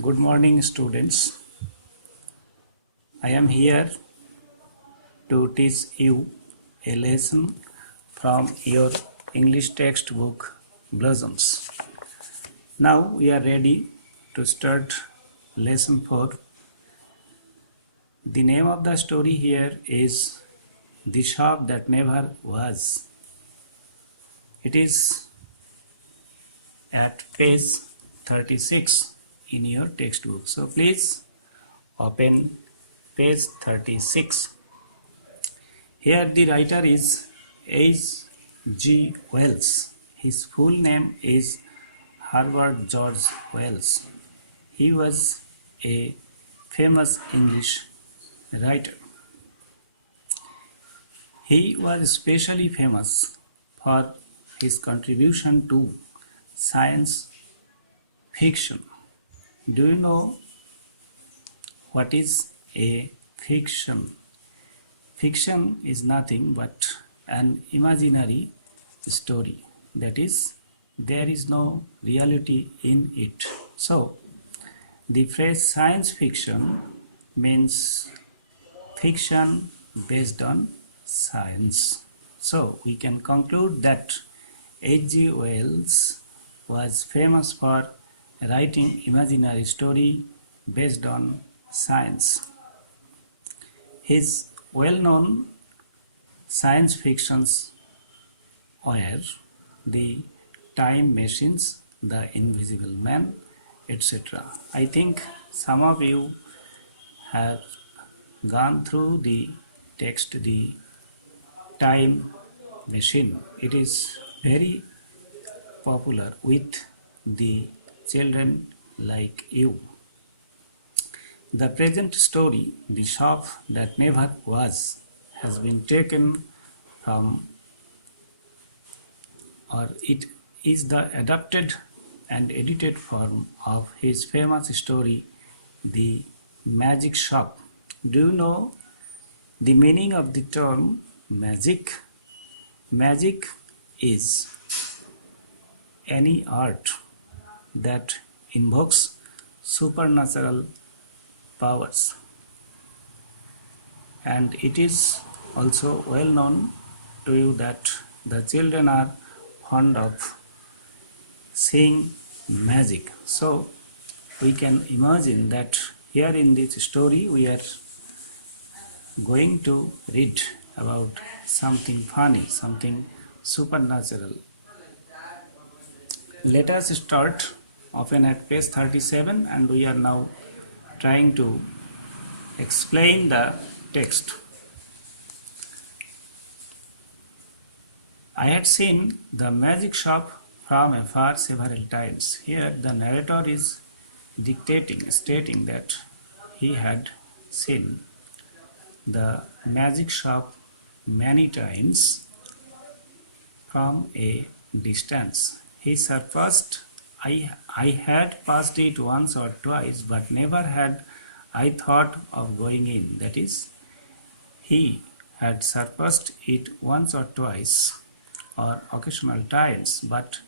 Good morning, students. I am here to teach you a lesson from your English textbook Blossoms. Now we are ready to start lesson 4. The name of the story here is The Shop That Never Was. It is at page 36 in your textbook. So please open page 36. Here the writer is H. G. Wells. His full name is Herbert George Wells. He was a famous English writer. He was especially famous for his contribution to science fiction. Do you know what is a fiction? Fiction is nothing but an imaginary story. That is, there is no reality in it. So, the phrase science fiction means fiction based on science. So, we can conclude that H.G. Wells was famous for writing imaginary story based on science. His well-known science fictions were The Time Machines, The Invisible Man, etc. I think some of you have gone through the text The Time Machine. It is very popular with the children like you. The present story, The Shop That Never Was, has been taken from, or it is the adapted and edited form of his famous story, The Magic Shop. Do you know the meaning of the term magic? Magic is any art that invokes supernatural powers, and it is also well known to you that the children are fond of seeing magic. So we can imagine that here in this story we are going to read about something funny, something supernatural. Let us start open at page 37, and we are now trying to explain the text. I had seen the magic shop from afar several times. Here the narrator is dictating, stating that he had seen the magic shop many times from a distance. He surpassed, I had passed it once or twice, but never had I thought of going in. That is, he had surpassed it once or twice or occasional times, but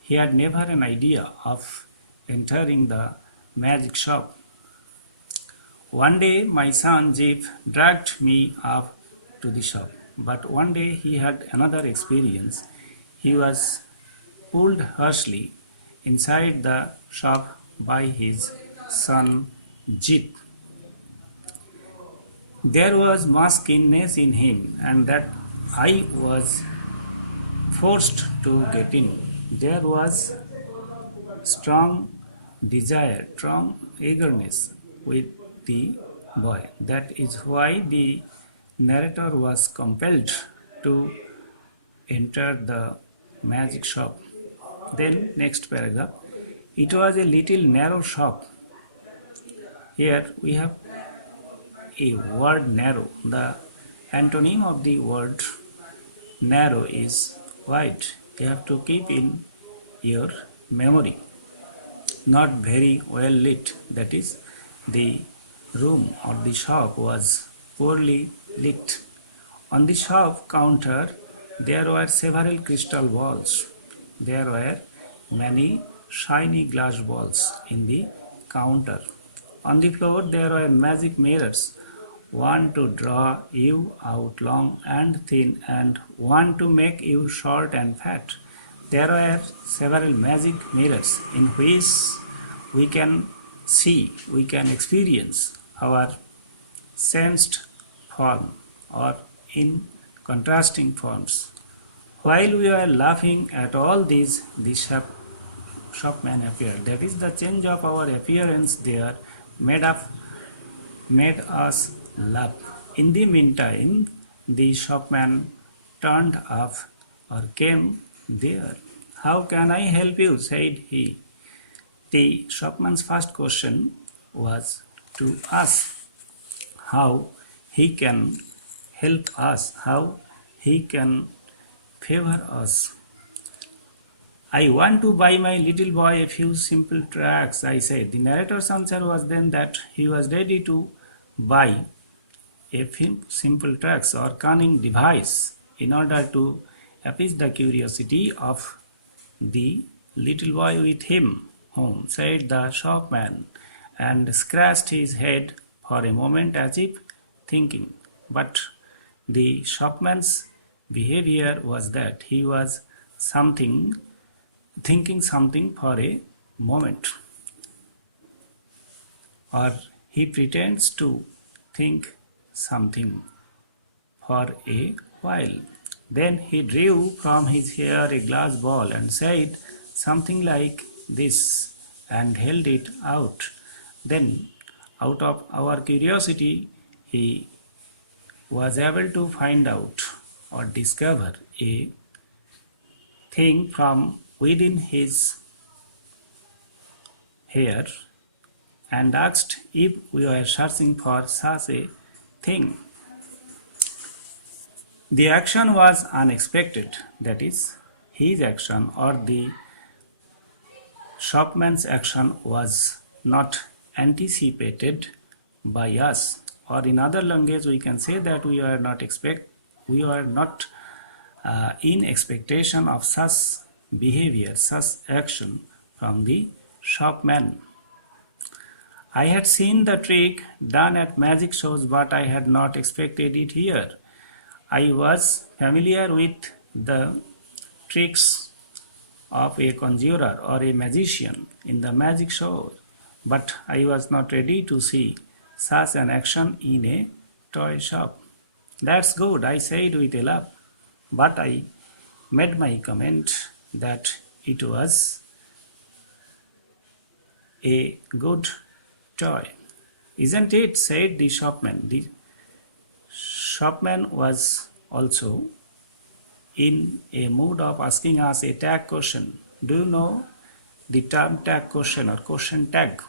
he had never an idea of entering the magic shop. One day my son Jeff dragged me up to the shop, but one day he had another experience. He was pulled harshly inside the shop by his son Jeff. There was much keenness in him, and that I was forced to get in. There was strong desire, strong eagerness with the boy. That is why the narrator was compelled to enter the magic shop. Then, next paragraph. It was a little narrow shop. Here we have a word narrow. The antonym of the word narrow is wide. You have to keep in your memory. Not very well lit. That is, the room or the shop was poorly lit. On the shop counter there were several crystal balls. There were many shiny glass balls in the counter. On the floor there were magic mirrors, one to draw you out long and thin, and one to make you short and fat. There were several magic mirrors in which we can see, we can experience our sensed form or in contrasting forms. While we were laughing at all these, the shopman appeared. That is, the change of our appearance there made up made us laugh. In the meantime, the shopman turned up or came there. How can I help you? Said he. The shopman's first question was to ask how he can help us, how he can favor us. I want to buy my little boy a few simple tracts, I said. The narrator's answer was then that he was ready to buy a few simple tracts or cunning device in order to appease the curiosity of the little boy with him home, said the shopman, and scratched his head for a moment as if thinking. But the shopman's behavior was that he was thinking something for a moment, or he pretends to think something for a while. Then he drew from his hair a glass ball and said something like this and held it out. Then, out of our curiosity, he was able to find out or discover a thing from within his hair and asked if we were searching for such a thing. The action was unexpected, that is, his action or the shopman's action was not anticipated by us, or in other language we can say that we were not in expectation of such behavior, such action from the shopman. I had seen the trick done at magic shows, but I had not expected it here. I was familiar with the tricks of a conjurer or a magician in the magic show, but I was not ready to see such an action in a toy shop. That's good, I said with a laugh, but I made my comment that it was a good toy. Isn't it? Said the shopman. The shopman was also in a mood of asking us a tag question. Do you know the term tag question or question tag?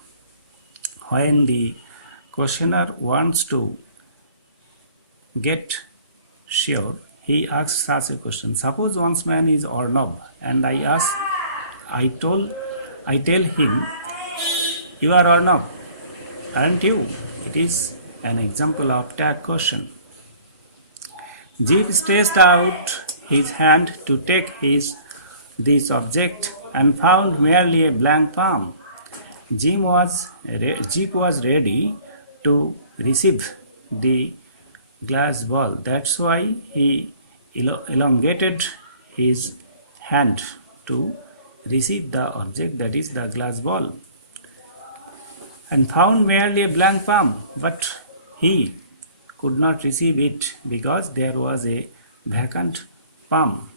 When the questioner wants to get sure, he asks such a question. Suppose one's man is Arnab and I tell him, you are Arnab, aren't you? It is an example of tag question. Jeep stretched out his hand to take this object and found merely a blank palm. Jeep was ready to receive the glass ball. That's why he elongated his hand to receive the object, that is the glass ball, and found merely a blank palm. But he could not receive it because there was a vacant palm.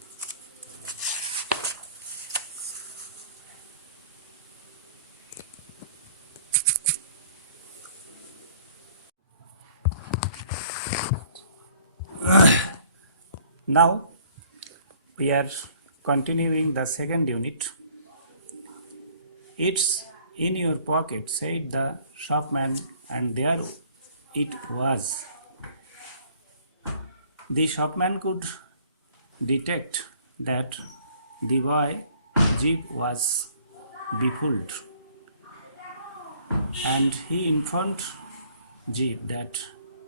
Now we are continuing the second unit. It's in your pocket, said the shopman, and there it was. The shopman could detect that the boy Jeep was befooled, and he informed Jeep that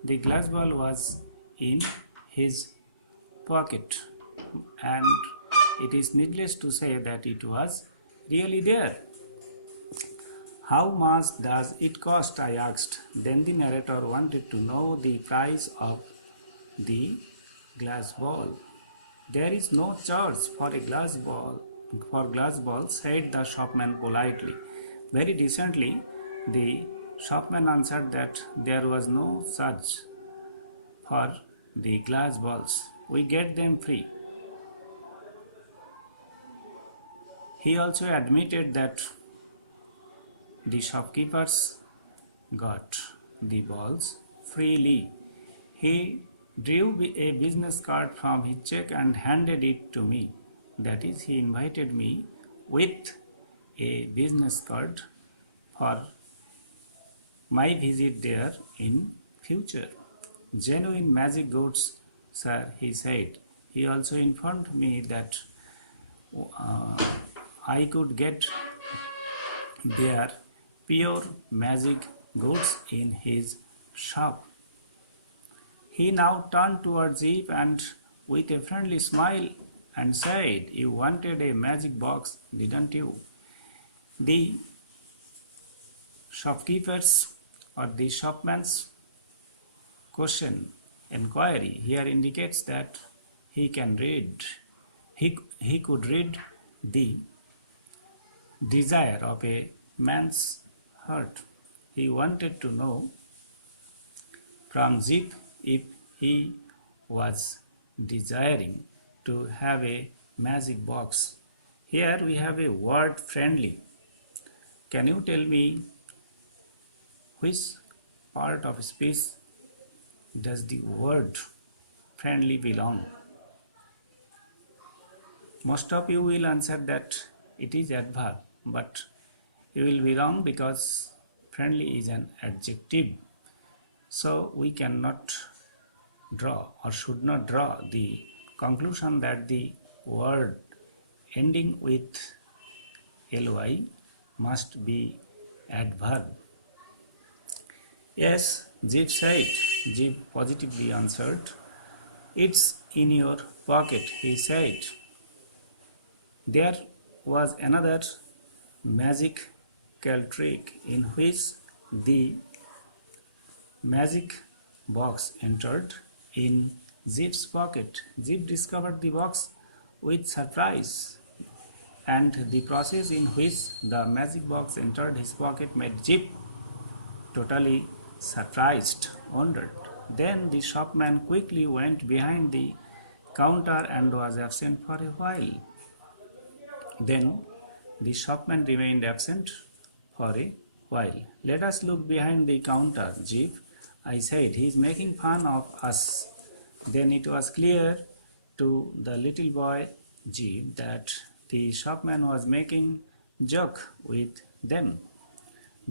the glass ball was in his pocket, and it is needless to say that it was really there. How much does it cost? I asked. Then the narrator wanted to know the price of the glass ball. There is no charge for a glass ball, said the shopman politely. Very decently, the shopman answered that there was no charge for the glass balls. We get them free. He also admitted that the shopkeepers got the balls freely. He drew a business card from his check and handed it to me. That is, he invited me with a business card for my visit there in future. Genuine magic goods, sir, he said. He also informed me that uh, I could get their pure magic goods in his shop. He now turned towards Eve and with a friendly smile and said, "You wanted a magic box, didn't you?" The shopkeeper's or the shopman's inquiry here indicates that he can read. He could read the desire of a man's heart. He wanted to know from Zip if he was desiring to have a magic box. Here we have a word friendly. Can you tell me which part of speech does the word friendly belong? Most of you will answer that it is adverb, but you will be wrong because friendly is an adjective. So we cannot draw or should not draw the conclusion that the word ending with ly must be adverb. Yes, Jeep said. Jeep positively answered. It's in your pocket, he said. There was another magical trick in which the magic box entered in Zip's pocket. Zip discovered the box with surprise, and the process in which the magic box entered his pocket made Zip totally surprised, wondered. Then the shopman quickly went behind the counter and was absent for a while. Then the shopman remained absent for a while. Let us look behind the counter, Jeep, I said. He is making fun of us. Then it was clear to the little boy Jeep that the shopman was making joke with them.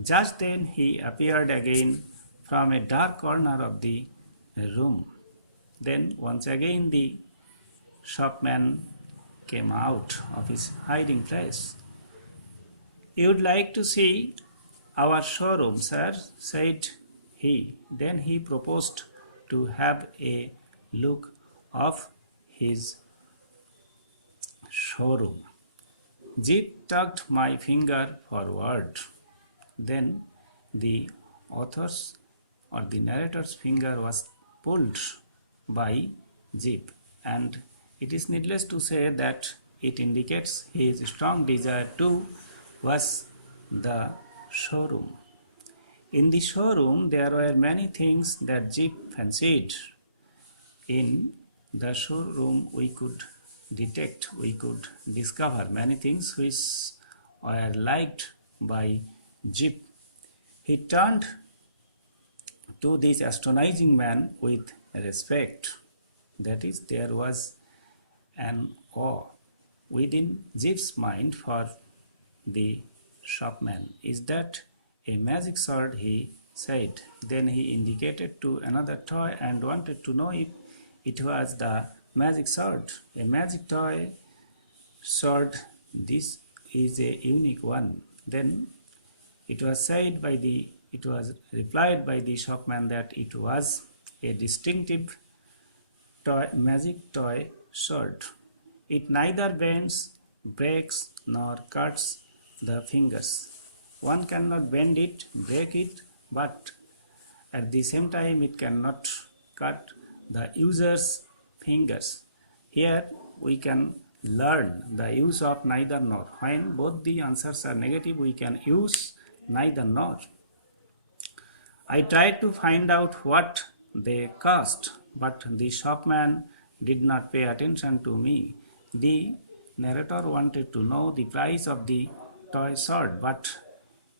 Just then he appeared again from a dark corner of the room. Then once again the shopman came out of his hiding place. "You'd like to see our showroom, sir," said he. Then he proposed to have a look of his showroom. Jeep tugged my finger forward. Then the author's or the narrator's finger was pulled by Jeep, and it is needless to say that it indicates his strong desire to was the showroom. In the showroom, there were many things that Jeep fancied. In the showroom, we could discover many things which were liked by Jeep. He turned to this astonishing man with respect. That is, there was an awe within Jeep's mind for the shopman. "Is that a magic sword?" he said. Then he indicated to another toy and wanted to know if it was the magic sword. "A magic toy sword, this is a unique one." Then it was replied by the shopman that it was a distinctive magic toy sword. "It neither bends, breaks, nor cuts the fingers. One cannot bend it, break it, but at the same time it cannot cut the user's fingers. Here we can learn the use of neither nor. When both the answers are negative, we can use neither nor. I tried to find out what they cost, but the shopman did not pay attention to me. The narrator wanted to know the price of the toy sword, but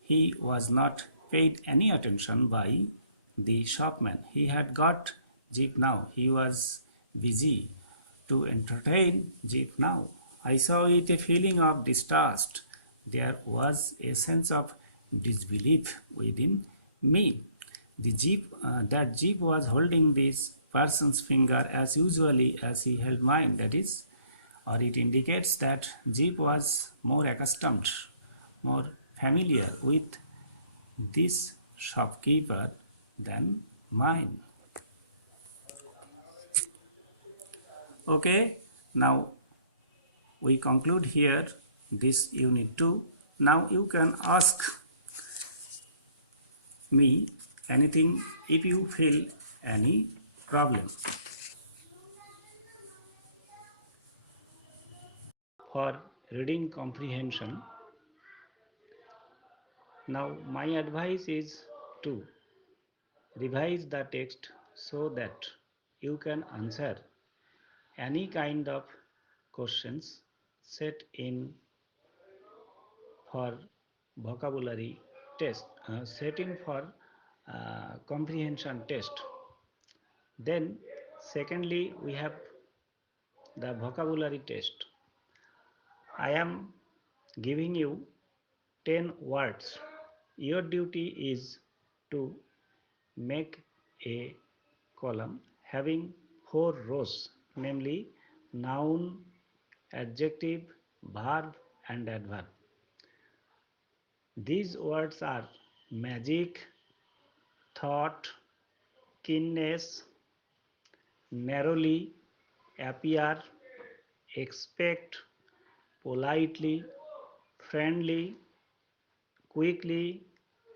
he was not paid any attention by the shopman. He had got Jeep now. He was busy to entertain Jeep now. I saw with a feeling of distrust. There was a sense of disbelief within me. That Jeep was holding this person's finger as usually as he held mine. That is, or it indicates that Jeep was more accustomed, more familiar with this shopkeeper than mine. Okay, now we conclude here this unit 2. Now you can ask me anything if you feel any problem. For reading comprehension, now my advice is to revise the text so that you can answer any kind of questions set in for vocabulary test, setting for comprehension test. Then secondly we have the vocabulary test. I am giving you 10 words. Your duty is to make a column having 4 rows, namely noun, adjective, verb and adverb. These words are magic, thought, keenness, narrowly, appear, expect, politely, friendly, quickly,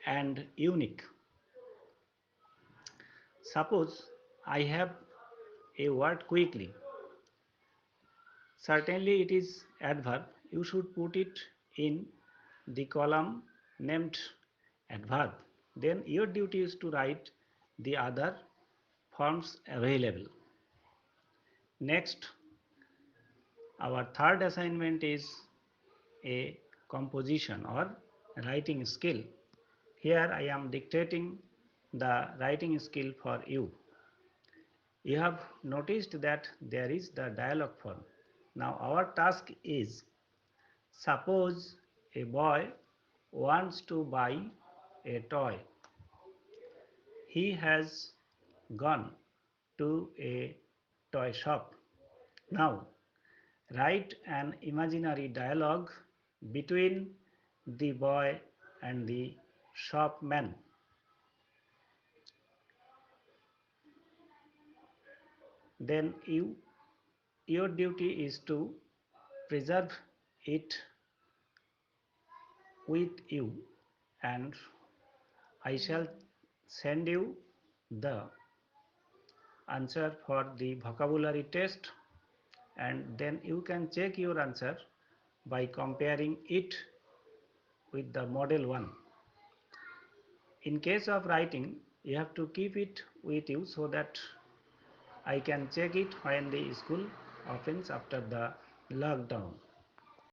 and unique. Suppose I have a word quickly. Certainly it is adverb. You should put it in the column named adverb. Then your duty is to write the other forms available. Next, our third assignment is a composition or writing skill. Here I am dictating the writing skill for you. You have noticed that there is the dialogue form. Now our task is, suppose a boy wants to buy a toy. He has gone to a toy shop. Now write an imaginary dialogue between the boy and the shopman. Then your duty is to preserve it with you, and I shall send you the answer for the vocabulary test, and then you can check your answer by comparing it with the model 1. In case of writing, you have to keep it with you so that I can check it when the school opens after the lockdown.